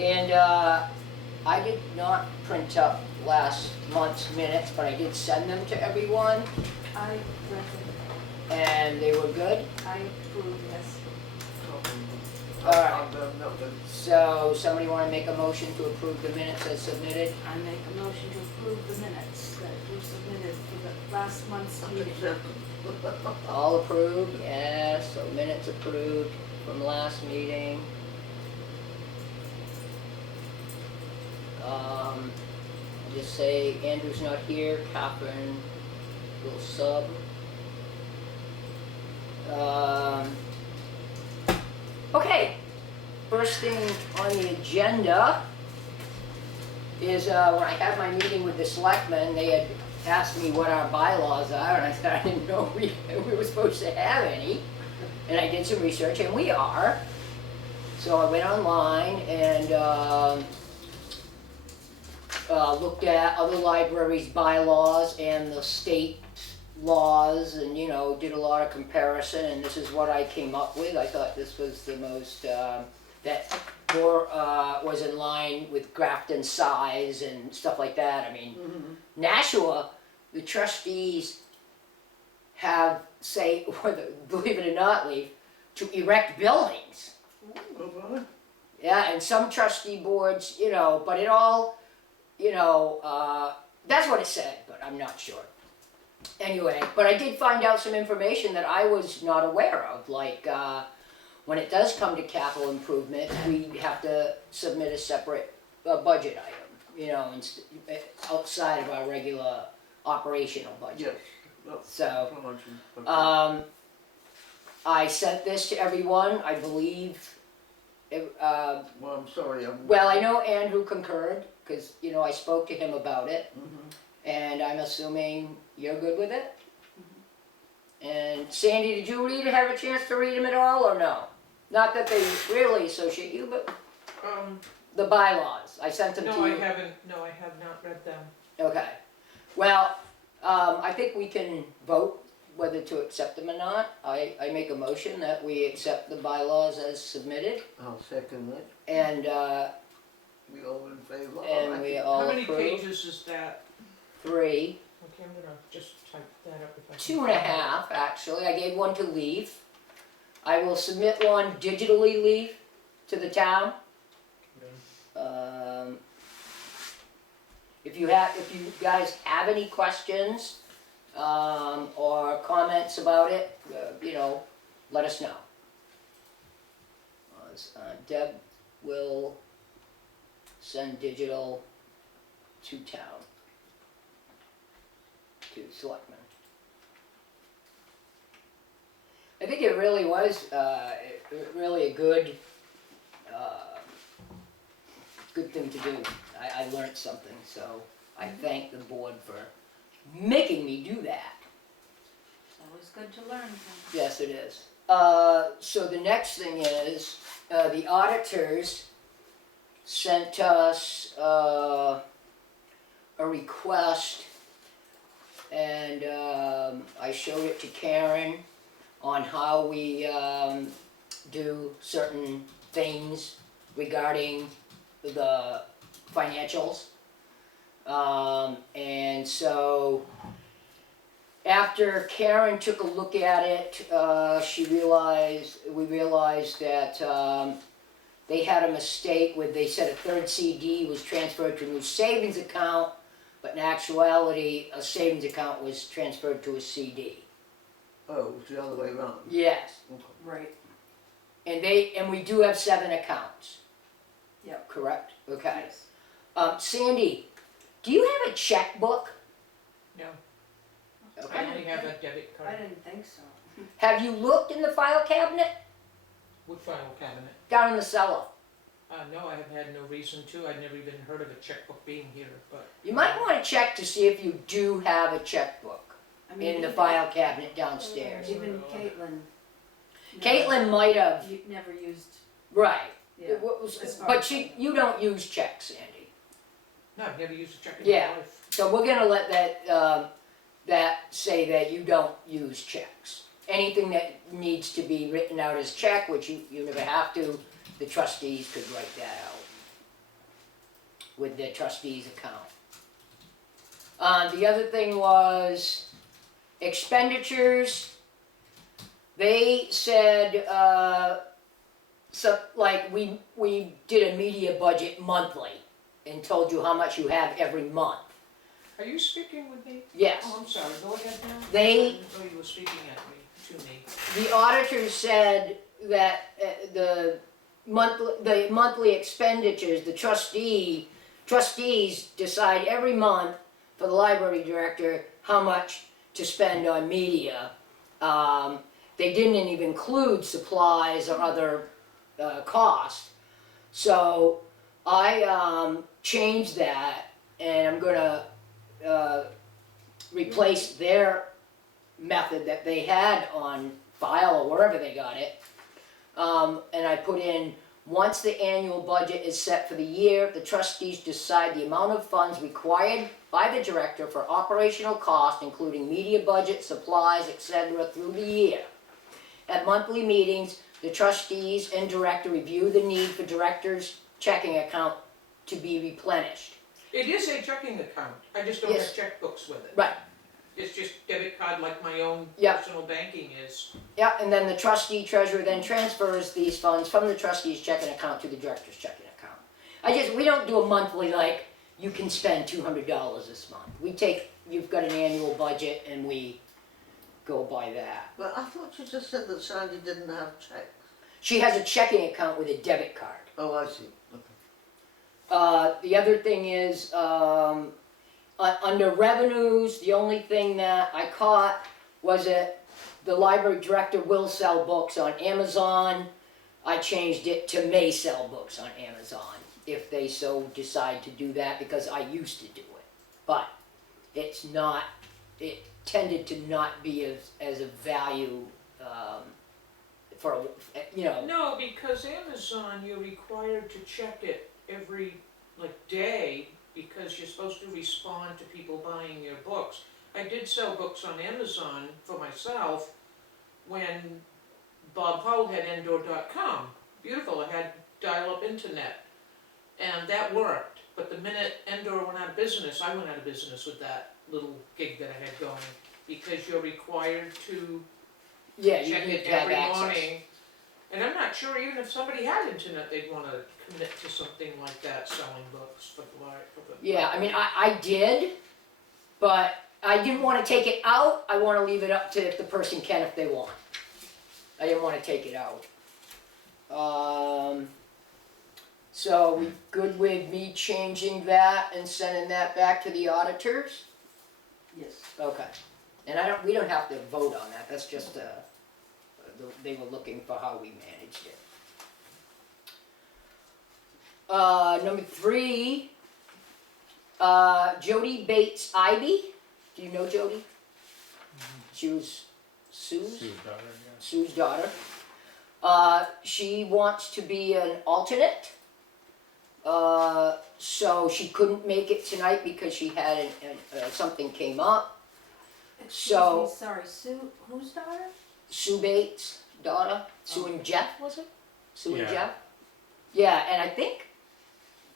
And I did not print up last month's minutes, but I did send them to everyone, I read them. and they were good. I approve, yes. Alright, so somebody want to make a motion to approve the minutes as submitted? I make a motion to approve the minutes that were submitted for the last month's meeting. All approved, yes, so minutes approved from last meeting. Just say Andrew's not here, Catherine will sub. Okay, first thing on the agenda is when I had my meeting with the selectmen, they had asked me what our bylaws are, and I said I didn't know we were supposed to have any. And I did some research, and we are. So I went online and looked at other libraries' bylaws and the state laws, and did a lot of comparison, and this is what I came up with. I thought this was the most, that more was in line with Grafton size and stuff like that. I mean, Nashua, the trustees have, say, believe it or not, Lee, to erect buildings. Yeah, and some trustee boards, but it all, that's what it said, but I'm not sure. Anyway, but I did find out some information that I was not aware of, like when it does come to capital improvement, we have to submit a separate budget item, outside of our regular operational budget. Yes. So, I sent this to everyone, I believe. Well, I'm sorry. Well, I know Andrew concurred, because, I spoke to him about it. And I'm assuming you're good with it? And Sandy, did you have a chance to read them at all, or no? Not that they really associate you, but the bylaws, I sent them to you. No, I haven't, no, I have not read them. Okay. Well, I think we can vote whether to accept them or not. I make a motion that we accept the bylaws as submitted, I'll second it. and We all in favor? we all How many approve. pages is that? 3. Okay, I'm gonna just type that up if I can. 2.5, actually. I gave one to Leaf. I will submit one digitally, Leaf, to the town. If you guys have any questions or comments about it, let us know. Deb will send digital to town, to selectmen. I think it really was really a good thing to do. I learned something, so I thank the board for making me do that. It's always good to learn things. Yes, it is. So the next thing is, the auditors sent us a request, and I showed it to Karen on how we do certain things regarding the financials. And so after Karen took a look at it, we realized that they had a mistake where they said a third CD was transferred to a new savings account, but in actuality, a savings account was transferred to a CD. Oh, it's the other way around. Yes. Okay. Right. And we do have 7 accounts. Yep. Correct? Okay. Yes. Sandy, do you have a checkbook? No, I Okay. only have a debit I card. didn't think so. Have you looked in the file cabinet? Wood file cabinet. Down in the cellar. No, I have had no reason to. I've never even heard of a checkbook being here, but. You might want to check to see if you do have a checkbook I mean, in the file cabinet downstairs. Even Caitlin. Caitlin might have, Never used, right. yeah. as far But as- you don't use checks, Sandy. No, I've never used a check in Yeah. my life. So we're gonna let that say that you don't use checks. Anything that needs to be written out as check, which you never have to, the trustees could write that out. with the trustees account. The other thing was expenditures. They said, so, like, we did a media budget monthly and told you how much you have every month. Are you speaking with me? Yes. Oh, I'm sorry, go ahead now. I They, didn't know you were speaking at me, to me. the auditors said that the monthly expenditures, the trustees decide every month for the library director how much to spend on media. They didn't even include supplies or other costs. So I changed that, and I'm gonna replace their method that they had on file or wherever they got it. And I put in, once the annual budget is set for the year, the trustees decide the amount of funds required by the director for operational costs, including media budget, supplies, etc., through the year. At monthly meetings, the trustees and director review the need for director's checking account to be replenished. It is a checking account, I just don't have Yes. checkbooks with it. Right. It's just debit card like my own Yeah. personal banking is. Yeah, and then the trustee treasurer then transfers these funds from the trustee's checking account to the director's checking account. We don't do a monthly, like, you can spend $200 this month. You've got an annual budget and we go by that. But I thought you just said that Sandy didn't have checks. She has a checking account with a debit card. Oh, I see, okay. The other thing is, under revenues, the only thing that I caught was that the library director will sell books on Amazon. I changed it to may sell books on Amazon, if they so decide to do that, because I used to do it. But it tended to not be as a value, for, No, because Amazon, you're required to check it every, day, because you're supposed to respond to people buying your books. I did sell books on Amazon for myself when Bob Powell had Endor.com. Beautiful, I had dial-up internet, and that worked. But the minute Endor went out of business, I went out of business with that little gig that I had going, because you're required to yeah, you check need it to have every access. morning. And I'm not sure even if somebody had internet, they'd wanna commit to something like that, selling books for the. Yeah, I mean, I did, but I didn't want to take it out. I want to leave it up to if the person can, if they want. I didn't want to take it out. So we good with me changing that and sending that back to the auditors? Yes. Okay. And we don't have to vote on that. That's just, they were looking for how we managed it. Number 3, Jody Bates Ivy. Do you know Jody? She was Sue's daughter. She wants to be an alternate. So she couldn't make it tonight because she had something came up. So- Excuse me, sorry, Sue, whose daughter? Sue Bates' daughter, Sue and Jeff, was it? Sue and Yeah. Jeff? Yeah, and I think,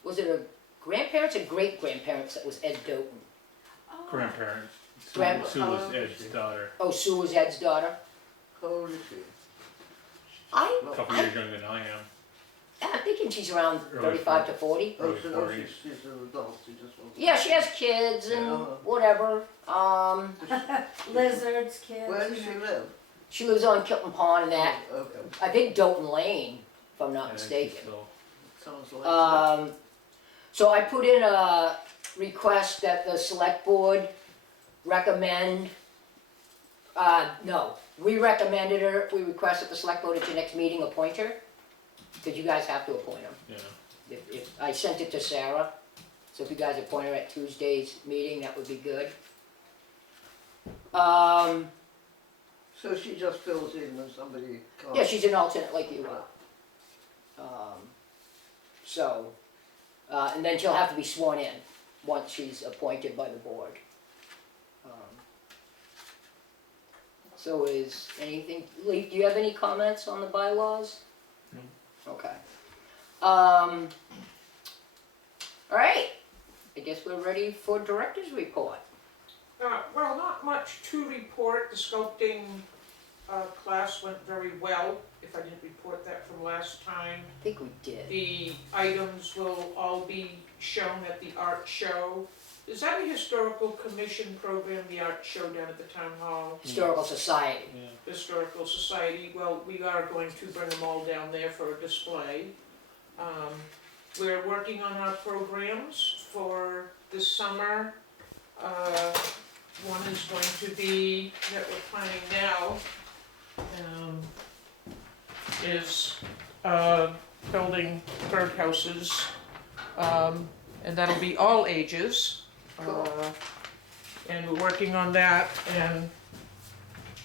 was it a grandparents or great-grandparents that was Ed Doughton? Oh. Grandparents. Grand- Sue was Ed's daughter. Oh, Sue was Ed's daughter? How old is she? A couple years younger than I am. I'm thinking she's around Early 35 to 40. Oh, Early so no, 40s. she's an adult, she just wants. Yeah, she has kids and Yeah. whatever. Lizards, kids. Where does she live? She lives on Kilton Pond and that, Okay, I think Doughton Lane, if I'm not Yeah, she's mistaken. still- sounds like. So I put in a request that the select board recommend, no, we recommended her, we requested the select board at your next meeting appoint her, because you guys have to appoint them. Yeah. If I sent it to Sarah, so if you guys appoint her at Tuesday's meeting, that would be good. So she just fills in when somebody can't? Yeah, she's an alternate like you are. And then she'll have to be sworn in once she's appointed by the board. So is anything, Lee, do you have any comments on the bylaws? No. Okay. All right, guess we're ready for director's report. Well, not much to report. The sculpting class went very well, if I didn't report that from last time. I think we did. The items will all be shown at the art show. Is that a historical commission program, the art show down at the town hall? Historical Society. Yeah. Historical Society, well, we are going to bring them all down there for a display. We're working on our programs for this summer. One is going to be, that we're planning now, is building birdhouses, and that'll be all ages. Cool. And we're working on that, and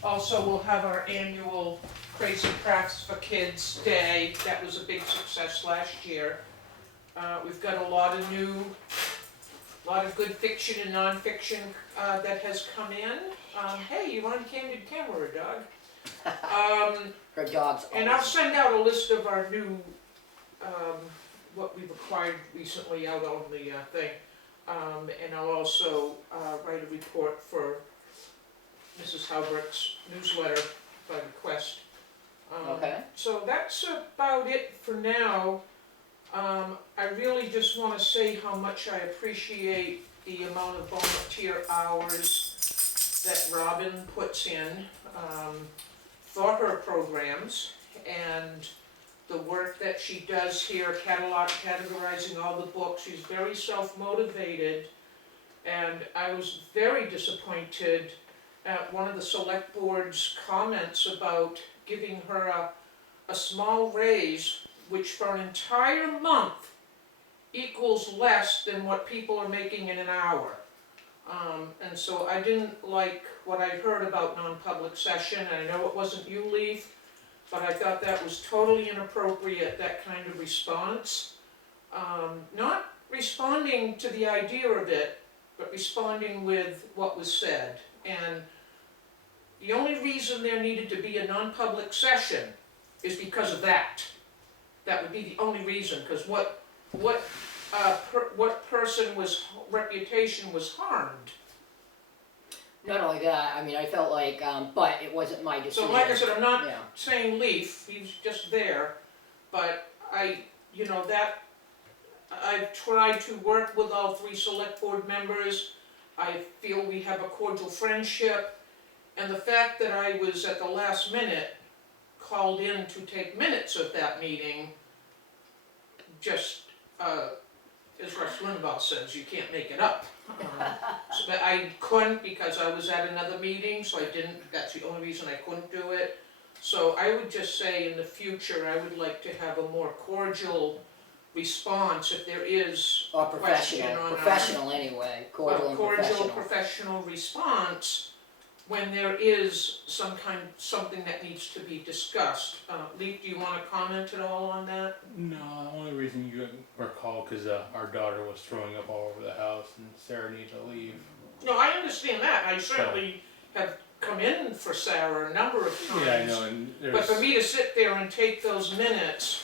also we'll have our annual Crazy Crafts for Kids Day. That was a big success last year. We've got a lot of good fiction and nonfiction that has come in. Hey, you're on Candid Camera, dog. Her dog's And I'll awesome. send out a list of our new, what we've acquired recently out on the thing. And I'll also write a report for Mrs. Halbrook's newsletter by request. Okay. So that's about it for now. I really just want to say how much I appreciate the amount of volunteer hours that Robin puts in for her programs, and the work that she does here, categorizing all the books. She's very self-motivated, and I was very disappointed at one of the select board's comments about giving her a small raise, which for an entire month equals less than what people are making in an hour. And so I didn't like what I heard about non-public session, and I know it wasn't you, Leaf, but I thought that was totally inappropriate, that kind of response. Not responding to the idea of it, but responding with what was said. And the only reason there needed to be a non-public session is because of that. That would be the only reason, because what person reputation was harmed. Not only that, I mean, I felt like, but it wasn't my decision. So like I said, I'm not Yeah. saying Leaf, he's just there, but I've tried to work with all three select board members. I feel we have a cordial friendship, and the fact that I was at the last minute called in to take minutes of that meeting, just, as Rush Limbaugh says, you can't make it up. But I couldn't because I was at another meeting, so I didn't, that's the only reason I couldn't do it. So I would just say in the future, I would like to have a more cordial response if there is Or a question professional, on professional anyway, cordial and cordial, professional. professional response when there is something that needs to be discussed. Leaf, do you want to comment at all on that? No, the only reason you were called because our daughter was throwing up all over the house and Sarah needed to leave. No, I understand that. I certainly have come in for Sarah a number of times. Yeah, I know, and But for me to sit there and take those minutes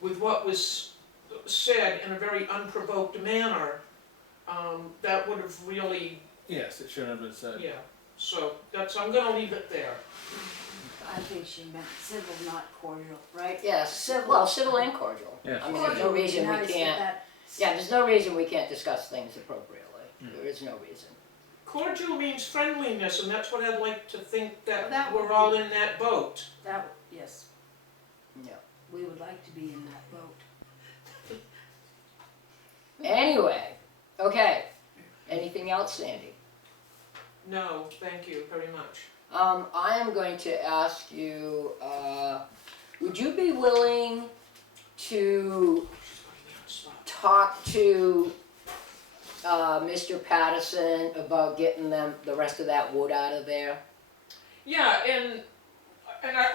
with what was said in a very unprovoked manner, that would have really, yes, it shouldn't have been said. yeah. So I'm gonna leave it there. I think she meant civil, not cordial, right? Yes, Civil. well, civil and cordial. Yeah. I mean, there's no Cordial, reason we nice with can't, that. yeah, there's no reason we can't discuss things appropriately. Mm. There is no reason. Cordial means friendliness, and that's what I'd like to think that That we're would all be- in that boat. Yes, Yeah. we would like to be in that boat. Anyway, okay. Anything else, Sandy? No, thank you very much. I am going to ask you, would you be willing to She's putting me on the spot. talk to Mr. Patterson about getting the rest of that wood out of there? Yeah, and I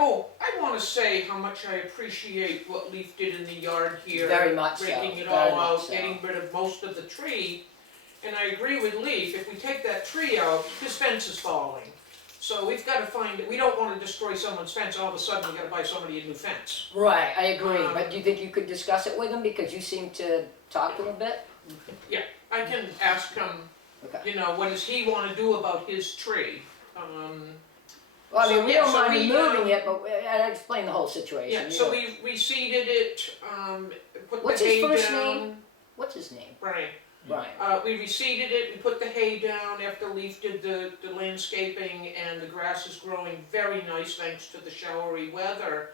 want to say how much I appreciate what Leaf did in the yard here. Very much so, Breaking it very all much out, so. getting rid of most of the tree. And I agree with Leaf, if we take that tree out, his fence is falling. So we've got to find, we don't want to destroy someone's fence, all of a sudden we got to buy somebody a new fence. Right, I agree, Um, but do you think you could discuss it with him, because you seem to talk to him a bit? I can ask him, Okay. you know, what does he wanna do about his tree? Well, I mean, So, we yeah, don't so mind we, removing it, but I explain the whole situation. Yeah, you so know. we reseeded it, put What's the his hay first down. name? What's his name? Brian. Brian. We reseeded it, we put the hay down after Leaf did the landscaping, and the grass is growing very nice thanks to the showery weather.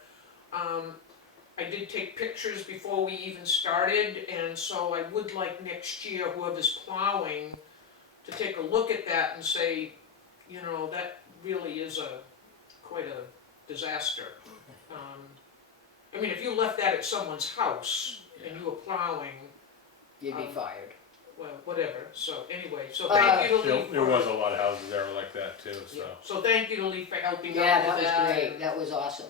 I did take pictures before we even started, and so I would like next year, whoever's plowing, to take a look at that and say, you know, that really is quite a disaster. I mean, if you left that at someone's house and you were plowing, You'd be fired. well, whatever, so anyway, so thank you to Lee There for, was a lot of houses that were like that too, yeah, so. so thank you to Lee for helping Yeah, out that with was that. great. and, That was awesome.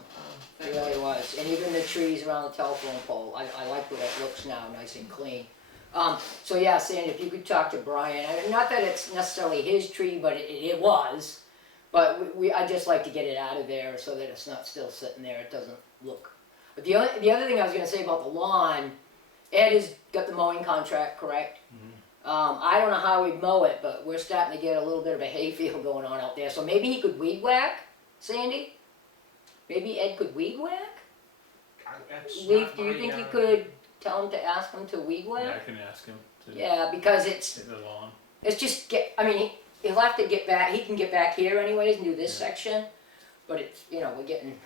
It thank you. really was. And even the trees around the telephone pole, I like the way it looks now, nice and clean. So yeah, Sandy, if you could talk to Brian, not that it's necessarily his tree, but it was. But I'd just like to get it out of there so that it's not still sitting there, it doesn't look. But the other thing I was gonna say about the lawn, Ed has got the mowing contract, correct? I don't know how we'd mow it, but we're starting to get a little bit of a hayfield going on out there, so maybe he could weed whack, Sandy? Maybe Ed could weed whack? That's Leaf, not do you my, think you could tell him to ask him to weed Yeah, I whack? can ask him to Yeah, because it's hit the lawn. just he'll have to get back, he can get back here anyways and do this Yeah. section, but it's, you know, we're getting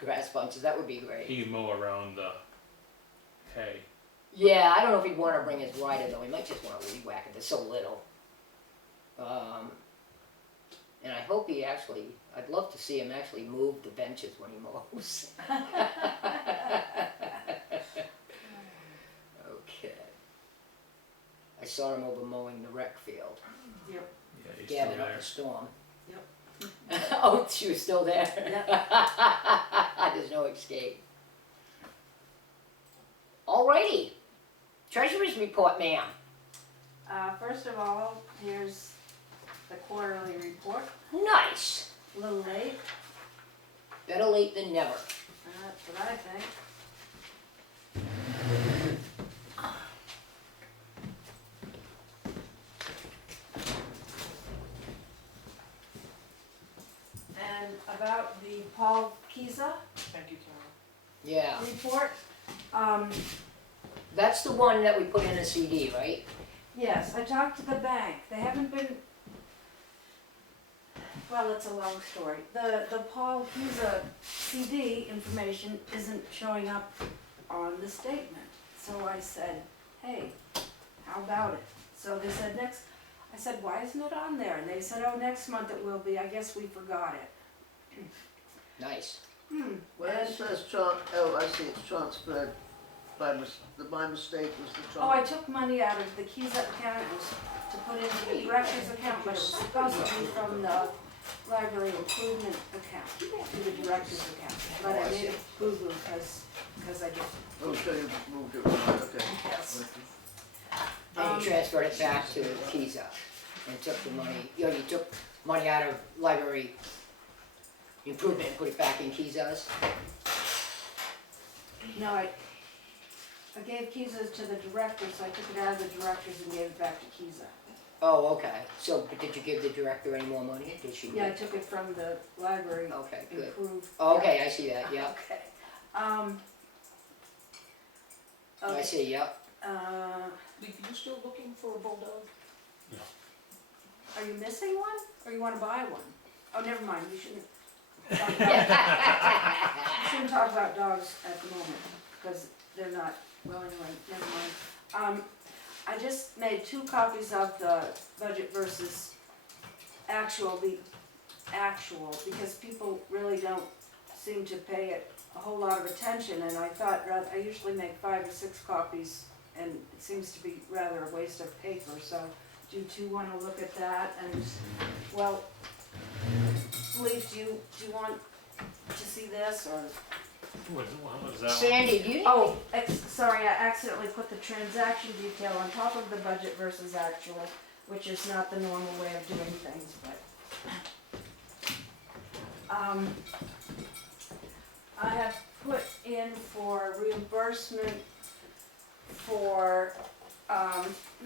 grass bunches, that would be great. He can mow around the hay. Yeah, I don't know if he'd wanna bring his rider though, he might just wanna weed whack it, there's so little. And I hope I'd love to see him actually move the benches when he mows. Okay. I saw him over mowing the rec field, Yep. Yeah, he's still gathered up there. the storm. Yep. Oh, she was still there? There's no escape. Alrighty, treasurer's report, ma'am. First of all, here's the quarterly report, Nice, a little late, better late than never. that's what I think. And about the Paul Kiza Thank you, Carol. Yeah, report, that's the one that we put in a CD, right? yes, I talked to the bank, they haven't been, well, it's a long story. The Paul Kiza CD information isn't showing up on the statement. So I said, hey, how about it? So they said I said, why isn't it on there? And they said, oh, next month it will be, I guess we forgot it. Nice. When it says I see it's transferred by my mistake was the Oh, I transfer. took money out of the Kiza account, it was to put into the director's account, but it was supposed to be from the library improvement account to the director's account. But I made it boo-boo because I did. Oh, so you moved it around, okay. Yes. And you transferred it back to Kiza and took the money, you took money out of library improvement and put it back in Kiza's? No, I gave Kiza's to the director, so I took it out of the director's and gave it back to Kiza. Oh, okay, so, but did you give the director any more money, did she? Yeah, I took it from the library Okay, good. improved. Oh, okay, I see that, yeah, Okay. I Okay. see, yep. Leaf, are you still looking for a bulldog? Are you missing one, or you wanna buy one? Oh, never mind, you shouldn't talk about, you shouldn't talk about dogs at the moment, because they're not, well, anyway, never mind. I just made 2 copies of the budget versus actual, because people really don't seem to pay it a whole lot of attention, and I thought, I usually make 5 or 6 copies, and it seems to be rather a waste of paper, so do you 2 wanna look at that, and, well, Leaf, do you want to see this, or? What was that one? Sandy, do you? Oh, sorry, I accidentally put the transaction detail on top of the budget versus actual, which is not the normal way of doing things, but. I have put in for reimbursement for,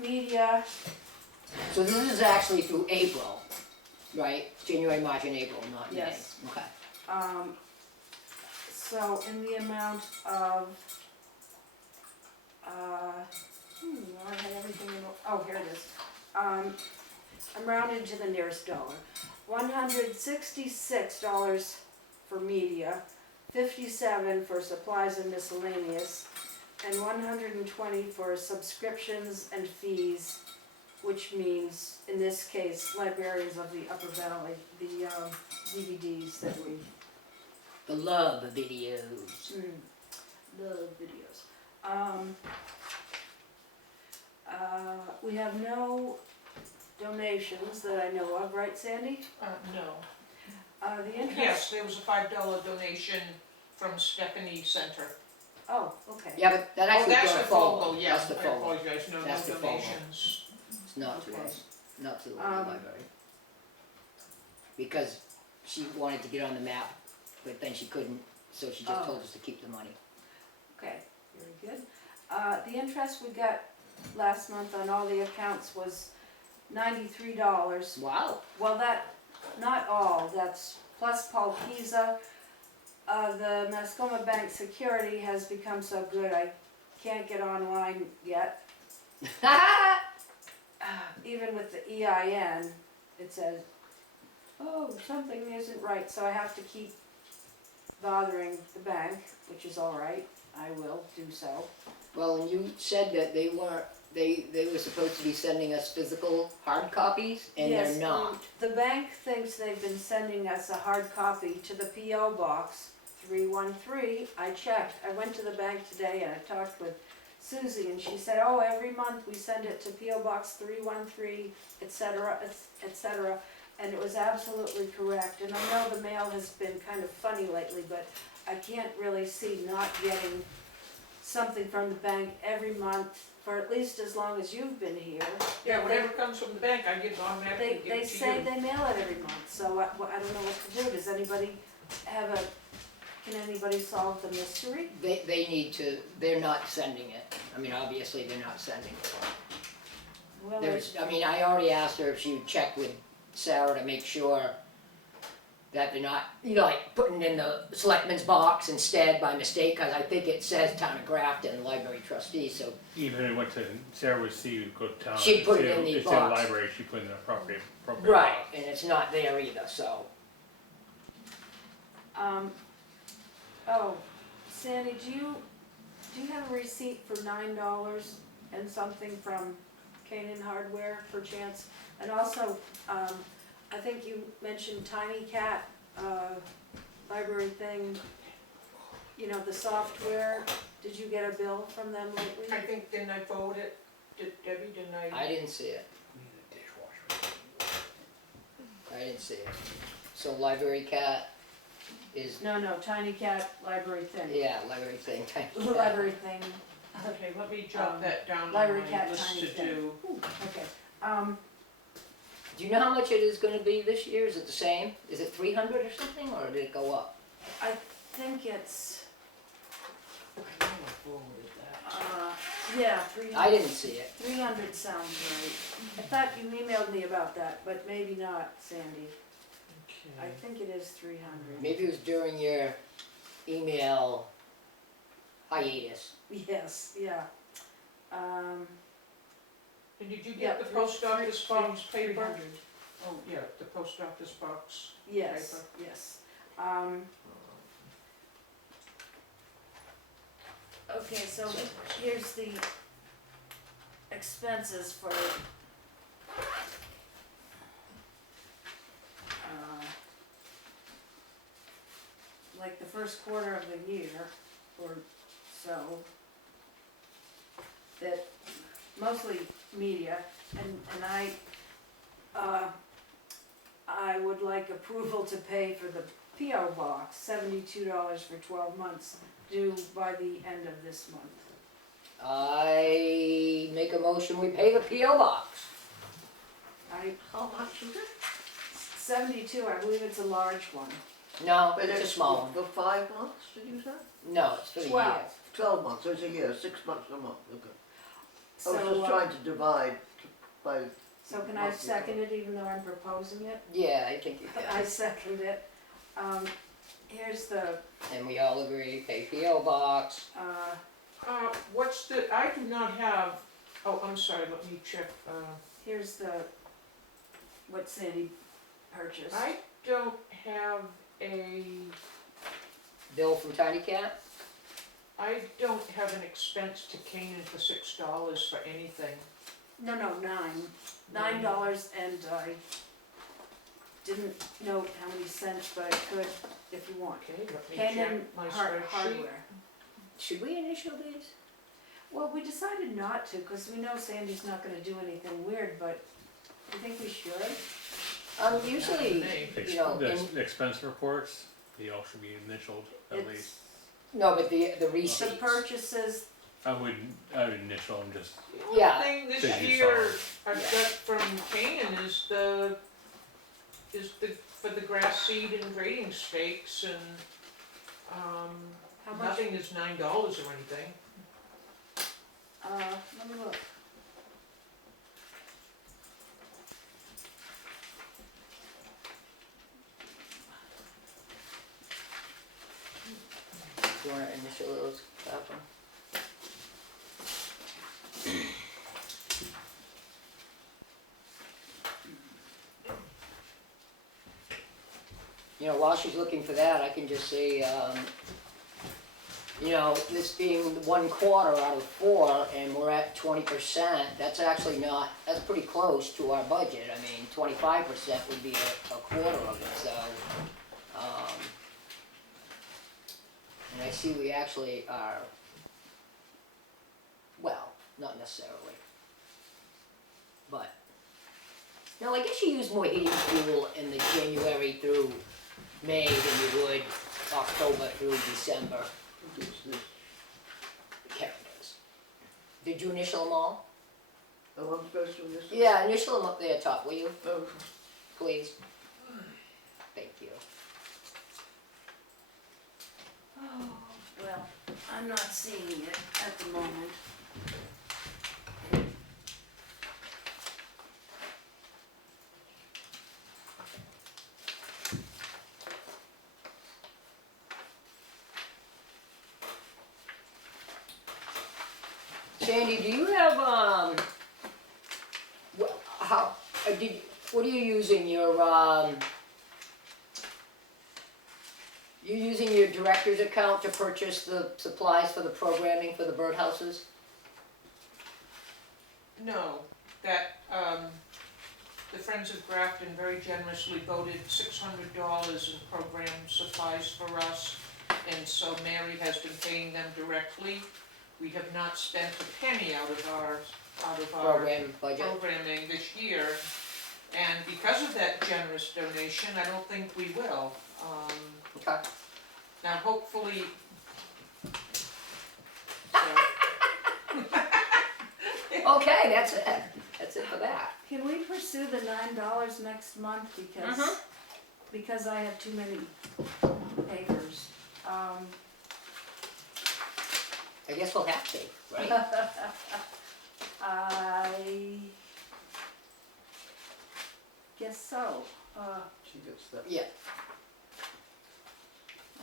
media, So this is actually through April, right? January, March, and April, not May. Yes. Okay. so in the amount of, I had everything in, oh, here it is. I'm rounding to the nearest dollar. $166 for media, 57 for supplies and miscellaneous, and 120 for subscriptions and fees, which means, in this case, librarians of the Upper Valley, the DVDs that we The love videos. love videos. We have no donations that I know of, right, Sandy? No. The interest. Yes, there was a $5 donation from Stephanie Center. Oh, okay. Yeah, but that Oh, actually that's goes the forward. Fogle, yeah, That's the I Fogle. apologize, no That's the Fogle. donations. It's not to Okay. us, not to the Um, library. Because she wanted to get on the map, but then she couldn't, so she just Oh. told us to keep the money. Okay, very good. The interest we got last month on all the accounts was $93. Wow. Well, not all, that's plus Paul Pisa. The Mascoma Bank security has become so good, I can't get online yet. Even with the EIN, it says, oh, something isn't right, so I have to keep bothering the bank, which is all right, I will do so. Well, and you said that they weren't, they were supposed to be sending us physical hard copies, and Yes, they're not. The bank thinks they've been sending us a hard copy to the P.O. Box 313. I checked, I went to the bank today and I talked with Susie, and she said, oh, every month we send it to P.O. Box 313, et cetera, and it was absolutely correct. And I know the mail has been kind of funny lately, but I can't really see not getting something from the bank every month for at least as long as you've been here. Yeah, whatever comes from the bank, I get automatically give They it to say you. they mail it every month, so I don't know what to do. Does anybody can anybody solve the mystery? They need to, they're not sending it. I mean, obviously, they're not sending it. Well, I already asked her if she would check with Sarah to make sure that they're not, like, putting in the selectmen's box instead by mistake, cause I think it says Town of Grafton, Library Trustees, so Even if it went to, Sarah would see you go to town. She'd put it in the instead of box. library, she put it in the appropriate right, box. and it's not there either, so. oh, Sandy, do you have a receipt for $9 and something from Canaan Hardware perchance? And also, I think you mentioned Tiny Cat, library thing, the software. Did you get a bill from them lately? I think, didn't I forward it? Debbie, didn't I? I didn't see it. I didn't see it. So Library Cat is, No, Tiny Cat library thing. yeah, Library thing, thank you. Library thing, Okay, let me jot that down on Library my Cat list Tiny to Thing. do. Okay, Do you know how much it is gonna be this year? Is it the same? Is it 300 or something, or did it go up? I think it's, I know I forwarded that. yeah, 300. I didn't see it. 300 sounds right. I thought you emailed me about that, but maybe not, Sandy. I Okay. think it is 300. Maybe it was during your email hiatus. Yes, yeah. And did you Yeah, get the post office box paper? 300. Oh, yeah, the post office box. Yes, Paper. yes. Okay, so here's the expenses for like the first quarter of the year or so, that mostly media, and I would like approval to pay for the P.O. Box, $72 for 12 months, due by the end of this month. I make a motion, we pay the P.O. Box. How much is it? 72, I believe it's a large one. No, But it's a small one. For 5 months, did you say? No, it's for the year. 12. 12 months, so it's a year, 6 months a month, okay. I was So, just trying to divide by, so can I second it even though I'm proposing it? Yeah, I think you I can. second it. Here's the, And we all agree, pay PO box. What's the, I do not have, oh, I'm sorry, let me check, here's the, what Sandy purchased. I don't have a, Bill from Tiny Cat? I don't have an expense to Canaan for $6 for anything. No, $9 and I didn't note how many cents, but I could if you want. Okay, let me Canaan check my spreadsheet. hardware. Should we initial these? Well, we decided not to, cause we know Sandy's not gonna do anything weird, but you think we should? Usually, Ex- you know, the in, expense reports, they all should be initialed at It's least. no, but the the receipts. purchases, I would initial them just, Yeah. The thing this Save you year some. I've got from Canaan is the for the grass seed and grading stakes and, how much, nothing is $9 or anything. let me look. Do you wanna initial those, Catherine? You know, while she's looking for that, I can just say, you know, this being 1/4 out of 4, and we're at 20%, that's actually not, that's pretty close to our budget. I mean, 25% would be a quarter of it, so, and I see we actually are, well, not necessarily, but, no, I guess you use more heating fuel in the January through May than you would October through December. it's this, Karen does. Did you initial them all? oh, I'm supposed to initial? Yeah, initial them up there top, will you, Oh, please? Thank you. Oh, well, I'm not seeing it at the moment. Sandy, do you have, what are you using your, you using your director's account to purchase the supplies for the programming for the birdhouses? No, that, the Friends of Grafton very generously voted $600 in program supplies for us, and so Mary has been paying them directly. We have not spent a penny out of our Program budget? programming this year, and because of that generous donation, I don't think we will. Okay. Now hopefully, Okay, that's it for that. Can we pursue the $9 next month because, because I have too many papers. I guess we'll have to, right? I guess so. she gets that. Yeah.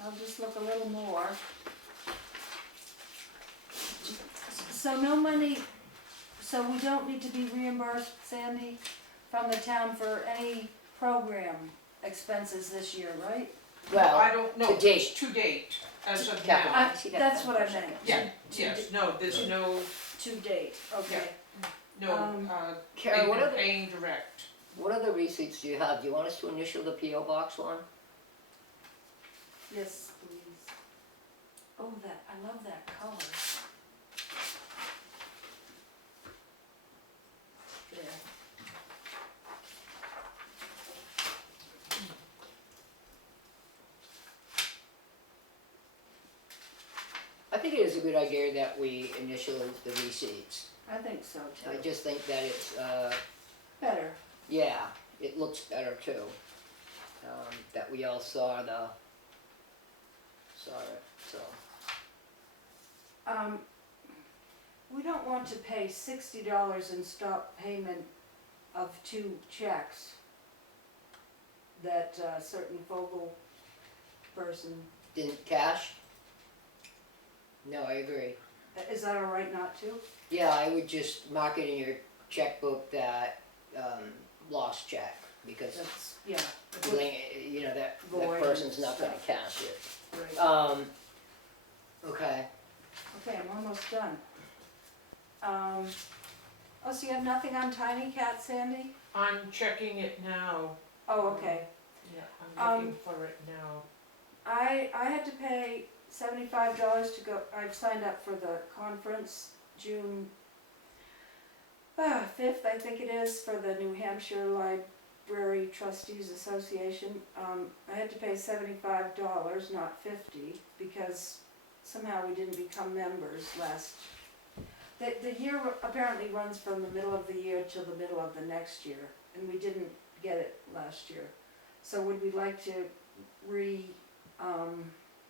I'll just look a little more. So no money, so we don't need to be reimbursed, Sandy, from the town for any program expenses this year, right? I Well, don't know, to date. it's to date, as of Capital. now. I see that That's for what a I second. meant. Yeah, yes, no, there's no, To date, okay. Karen, they've been paying direct. what other receipts do you have? Do you want us to initial the PO box one? Yes, please. Oh, I love that color. There. I think it is a good idea that we initial the receipts. I think so I too. just think that it's, Better. yeah, it looks better too. That we all saw it, so. we don't want to pay $60 and stop payment of 2 checks that a certain Fogel person, Didn't cash? No, I agree. is that all right not to? Yeah, I would just mark it in your checkbook that, lost check, because, That's, yeah. you know, that Void person's not gonna stuff. cash it. Right. Okay. Okay, I'm almost done. Oh, so you have nothing on Tiny Cat, Sandy? I'm checking it now. Oh, okay. Yeah, I'm looking for it now. I had to pay $75 to go, I've signed up for the conference, June 5th, I think it is, for the New Hampshire Library Trustees Association. I had to pay $75, not 50, because somehow we didn't become members last. The year apparently runs from the middle of the year till the middle of the next year, and we didn't get it last year. So would we like to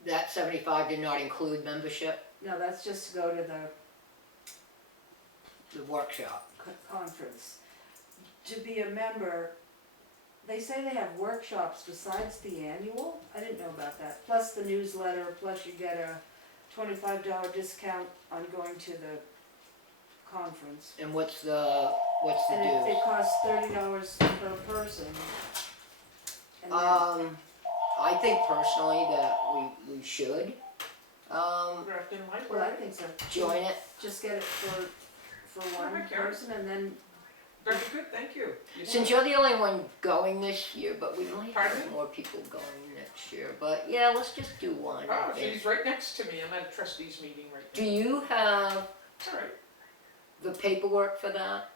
That 75 did not include membership, no, that's just to go to the workshop. conference. To be a member, they say they have workshops besides the annual, I didn't know about that, plus the newsletter, plus you get a $25 discount on going to the conference. And what's the And it dues? costs $30 per person. And then- I think personally that we should, Grafton well, I Library. think so. join it. Just get it for one Okay, Karen. person, and then, Very good, thank you. Since you're the only one going this year, but we might Pardon have me? more people going next year, but yeah, let's just do one. I Oh, think. she's right next to me. I'm at a trustees meeting right Do now. you have All right. the paperwork for that?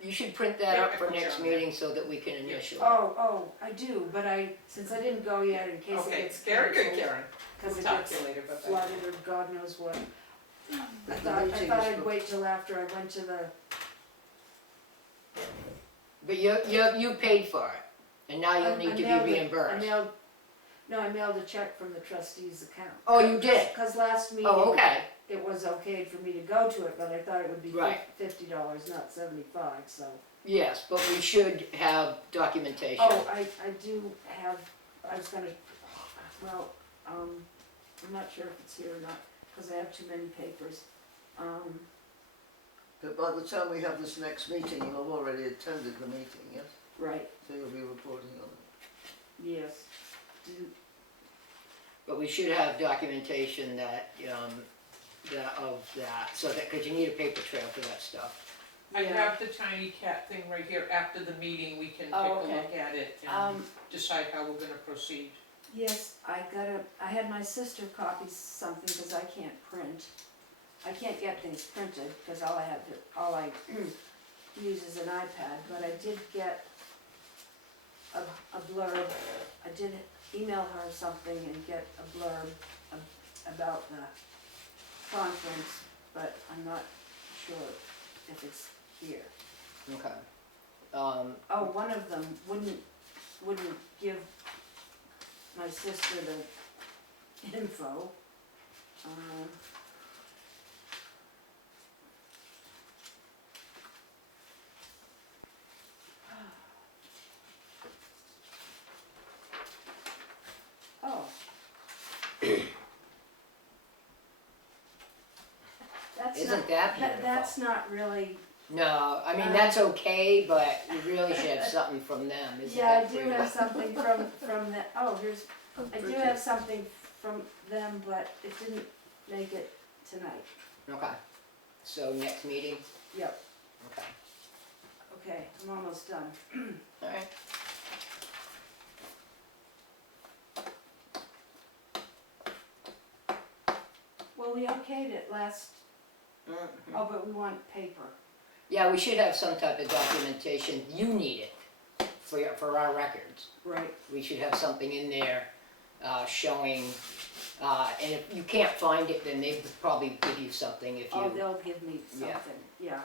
You should print that Yeah, up I for can next show 'em. meeting so that we can initial it. oh, I do, but since I didn't go yet, in case it Okay, gets very good, canceled, Karen. because We'll it talk gets to you later about that. flooded or God knows what. I The thought meeting I'd is- wait till after I went to the, But you paid for it, and now you'll I need to be mailed it. reimbursed. I mailed a check from the trustee's account. Oh, you did? Because last meeting, Oh, okay. it was okay for me to go to it, but I thought it would be Right. $50, not 75, so. Yes, but we should have documentation. Oh, I do have, I was gonna, well, I'm not sure if it's here or not, because I have too many papers. But by the time we have this next meeting, you'll have already attended the meeting, yes? Right, So you'll be reporting on it. yes. Do- But we should have documentation that, of that, so that, because you need a paper trail for that stuff. I yeah. have the tiny cat thing right here. After the meeting, we can take Oh, a okay. look at it and Um, decide how we're gonna proceed. Yes, I had my sister copy something because I can't print. I can't get things printed because all I use is an iPad, but I did get a blurb. I did email her something and get a blurb about the conference, but I'm not sure if it's here. Okay. Oh, one of them wouldn't give my sister the info. Oh. That's Isn't not, that beautiful? that's not really. No, I mean, that's okay, but you really should have something from them, isn't Yeah, I that do pretty? have something from the, oh, I do have something from them, but it didn't make it tonight. Okay, so next meeting, Yep, okay, okay, I'm almost done. alright. Well, we okayed it last, Mhm. oh, but we want paper. Yeah, we should have some type of documentation, you need it, for our records. Right. We should have something in there, showing, and if you can't find it, then they'd probably give you something if Oh, you, they'll give me Yeah. something, yeah,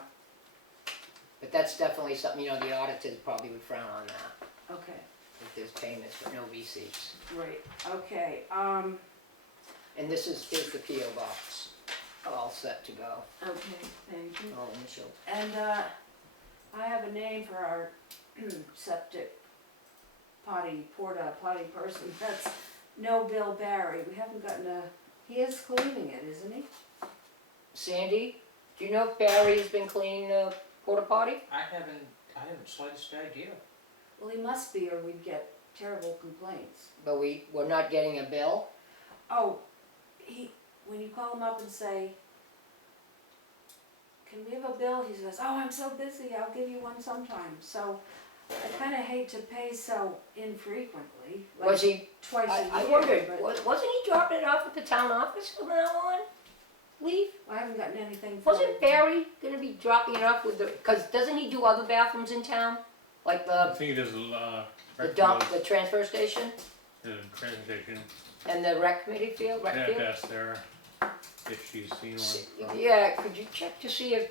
but that's definitely something, the auditors probably would frown on that, okay, if there's payments but no receipts. right, okay, And here's the PO box. all set to go. Okay, thank you. Oh, Michelle. And, I have a name for our septic potty person, that's No Bill Barry. We haven't gotten he is cleaning it, isn't he? Sandy, do you know if Barry's been cleaning the porta potty? I haven't slightest idea. Well, he must be, or we'd get terrible complaints. But we're not getting a bill? Oh, when you call him up and say, can we have a bill? He says, oh, I'm so busy, I'll give you one sometime. So I kinda hate to pay so infrequently, like Was he, twice a year. I wondered, but wasn't he dropping it off at the town office from now on? Leave? I haven't gotten anything for Wasn't Barry gonna be dropping it off with the, cause doesn't he do other bathrooms in town? Like I the think it is, dump, the transfer station, the transportation, and the rec committee field, I rec have field? to ask Sarah if she's seen one. Yeah, could you check to see if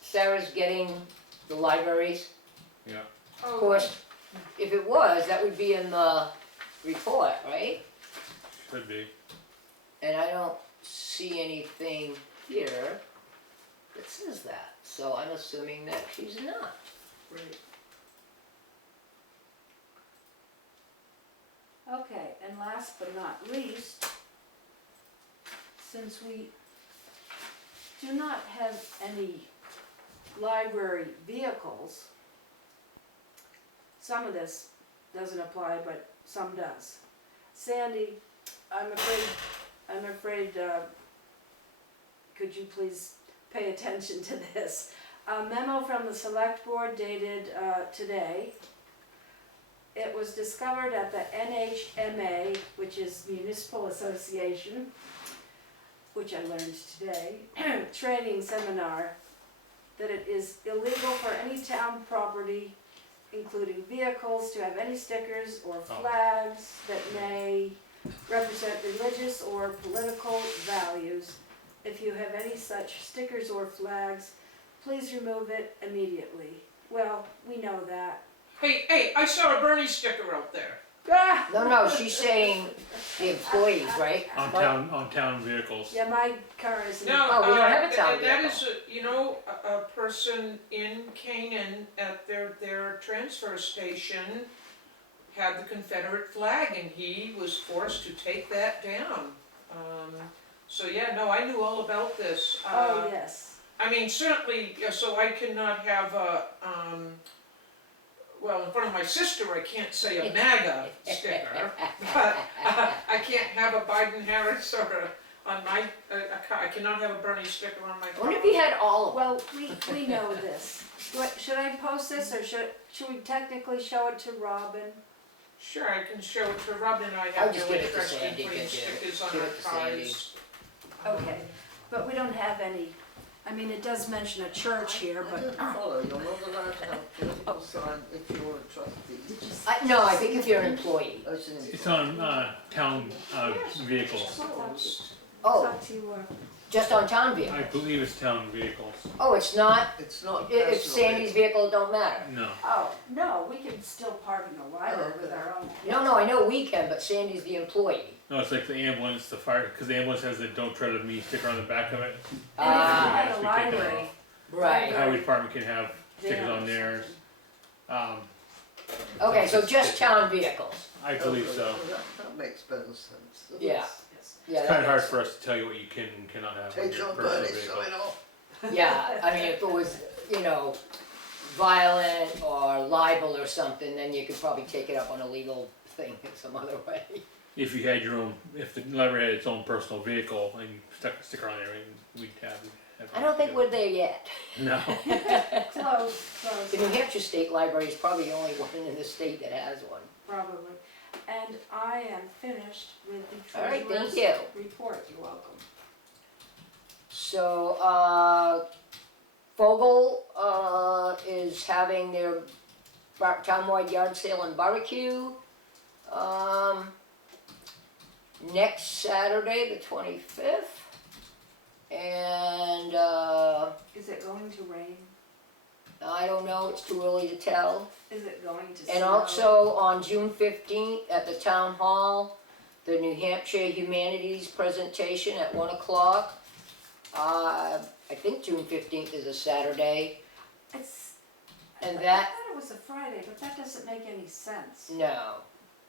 Sarah's getting the libraries? Yeah, Of course, if it was, that would be in the report, right? should be. And I don't see anything here that says that, so I'm assuming that she's not. Right. Okay, and last but not least, since we do not have any library vehicles, some of this doesn't apply, but some does. Sandy, I'm afraid, could you please pay attention to this? A memo from the select board dated today. It was discovered at the NHMA, which is Municipal Association, which I learned today, training seminar, that it is illegal for any town property, including vehicles, to have any stickers or flags that may represent religious or political values. If you have any such stickers or flags, please remove it immediately. Well, we know that. Hey, I saw a Bernie sticker out there. Ah! No, she's saying the employees, right? On town vehicles. Yeah, my car is. No, Oh, we don't have a town that vehicle. is, a person in Canaan at their transfer station had the Confederate flag and he was forced to take that down. So yeah, no, I knew all about this. Oh, yes. I mean, certainly, so I cannot have well, in front of my sister, I can't say a MAGA sticker, but I can't have a Biden Harris or on my, I cannot have a Bernie sticker on my I car. wonder if he had all of them. Well, we know this. Should I post this, or should we technically show it to Robin? Sure, I can show it to Robin. I I'll have just no give it to interest in Sandy, putting could you stickers on give our it to Sandy? cars. Okay, but we don't have any, I mean, it does mention a church here, I but. didn't follow, you're not allowed to have a political sign if you're a trustee. No, I think if you're an employee. Oh, it's an It's on, town, vehicles. Oh, Talk to, just on town I vehicles. believe it's town vehicles. Oh, it's not, It's not if personal. Sandy's vehicle don't matter. No. oh, no, we can still park in the library with our own. No, I know we can, but Sandy's the employee. No, it's like the ambulance, the fire, because the ambulance has the "Don't tread on me" sticker on the back of it. And if Ah, you we had a take that library, off. The right. highway department can have they stickers have on theirs. something. Okay, so just town vehicles. I believe so. That makes better sense. Yeah. Yes. Yeah, It's that kind of hard makes for us to tell you what you can and cannot have on Take your your personal Bernie vehicle. sign off. Yeah, I mean, if it was, violent or libel or something, then you could probably take it up on a legal thing in some other way. If you had your own, if the library had its own personal vehicle and you stuck a sticker on there, we'd have. I don't think we're there yet. No. Close, The New close, Hampshire State Library is probably the only one in the state that has one. probably. And I am finished with the All right, thank treasurer's you. report, you're welcome. So, Fogel, is having their townwide yard sale and barbecue, next Saturday, the 25th. And, Is it going to rain? I don't know, it's too early to tell. Is it going to snow? And also on June 15th at the town hall, the New Hampshire Humanities presentation at 1 o'clock. I think June 15th is a Saturday, It's, and I that, thought it was a Friday, but that doesn't make any sense. no,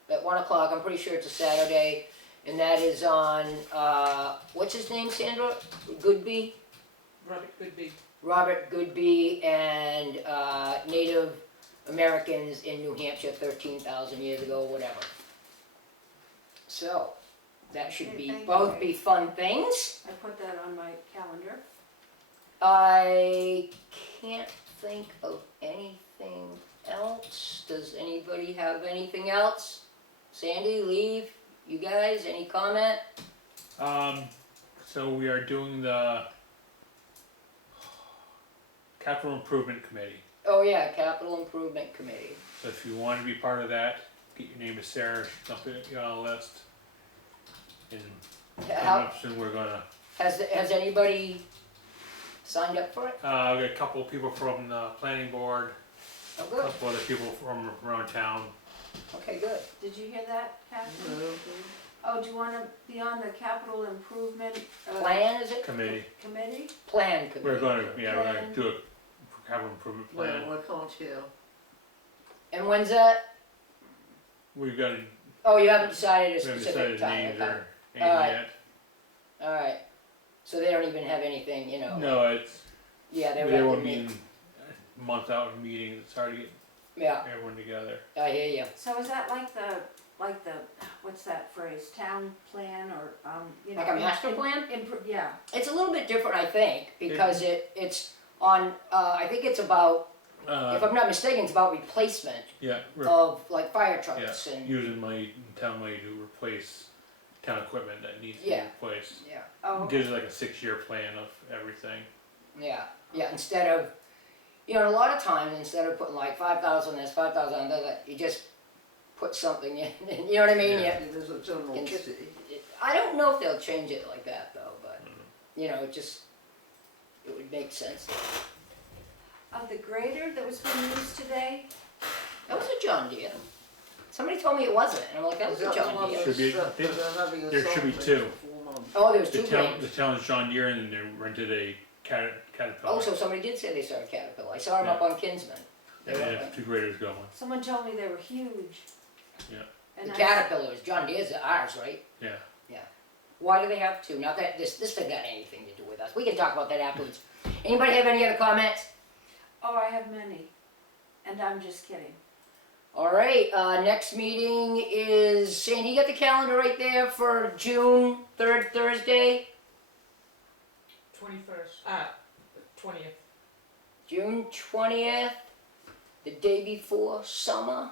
at 1 o'clock, I'm pretty sure it's a Saturday, and that is on, what's his name, Sandra? Goodby? Robert Goodby. Robert Goodby and Native Americans in New Hampshire 13,000 years ago, whatever. So, that should Okay, be, thank both you. be fun things. I put that on my calendar. I can't think of anything else. Does anybody have anything else? Sandy, Lee, you guys, any comment? So we are doing the capital improvement committee. Oh yeah, Capital Improvement Committee. So if you want to be part of that, get your name to Sarah, something you're on the list. And How, up soon we're gonna, has anybody signed up for it? we got a couple of people from the planning board, Oh, a good. couple other people from around town. Okay, good. Did you hear that, Kathy? No. Oh, do you wanna be on the capital improvement, Plan, is it? Committee. committee? Plan Committee. We're gonna, we're gonna Plan. do a capital improvement plan. No, I can't hear. And when's that? We've got, Oh, you haven't decided a we haven't specific decided time. names Okay. or anything Alright. yet. Alright. So they don't even have anything, you know? No, it's, Yeah, they're they ready to won't meet. meet a month out of meetings, it's hard to get Yeah, everyone together. I hear you. So is that like the, what's that phrase, town plan or, you know? Like a master plan? Yeah, It's a little bit different, I think, because it's on, I think it's about, if I'm not mistaken, it's about replacement Yeah, of like fire yeah, trucks and, using money, town money to replace town equipment that needs to be Yeah. replaced. yeah, oh, Gives you like a 6-year plan of everything. yeah, yeah, instead of, you know, a lot of times, instead of putting like 5,000 this, 5,000 that, you just put something in, you know what I mean? Yeah. You- There's a general Can just- kitty. I don't know if they'll change it like that though, but, you know, it would make sense. the grader that was being used today, That was a John Deere. Somebody told me it wasn't, and I'm like, that was Is a that the John one Deere. Should be- that they're having a there should be song two. for 4 months? Oh, there was The two town, grains. the town is John Deere and then they rented a Caterpillar. Oh, so somebody did say they started Caterpillar. I saw them up on Kinsman. They And were they up have 2 graders going. someone told me they were huge. Yeah. And The I- Caterpillar is John Deere's ours, right? Yeah. Why do they have two? Not that this doesn't got anything to do with us. We can talk about that afterwards. Anybody have any other comments? Oh, I have many, and I'm just kidding. All right, next meeting is, Sandy, you got the calendar right there for June 3rd, Thursday? 21st, 20th. June 20th, the day before summer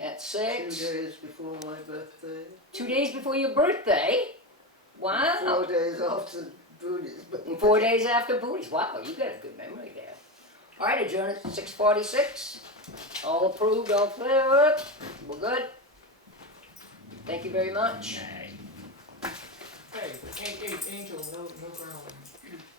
at 2 6. days before my birthday. 2 days before your birthday? Wow. 4 days after Booty's birthday. And 4 days after Booty's. Wow, you got a good memory there. All right, adjourn at 6:46. All approved, all clear. We're good. Thank you very much. Hey, Angel, no growling.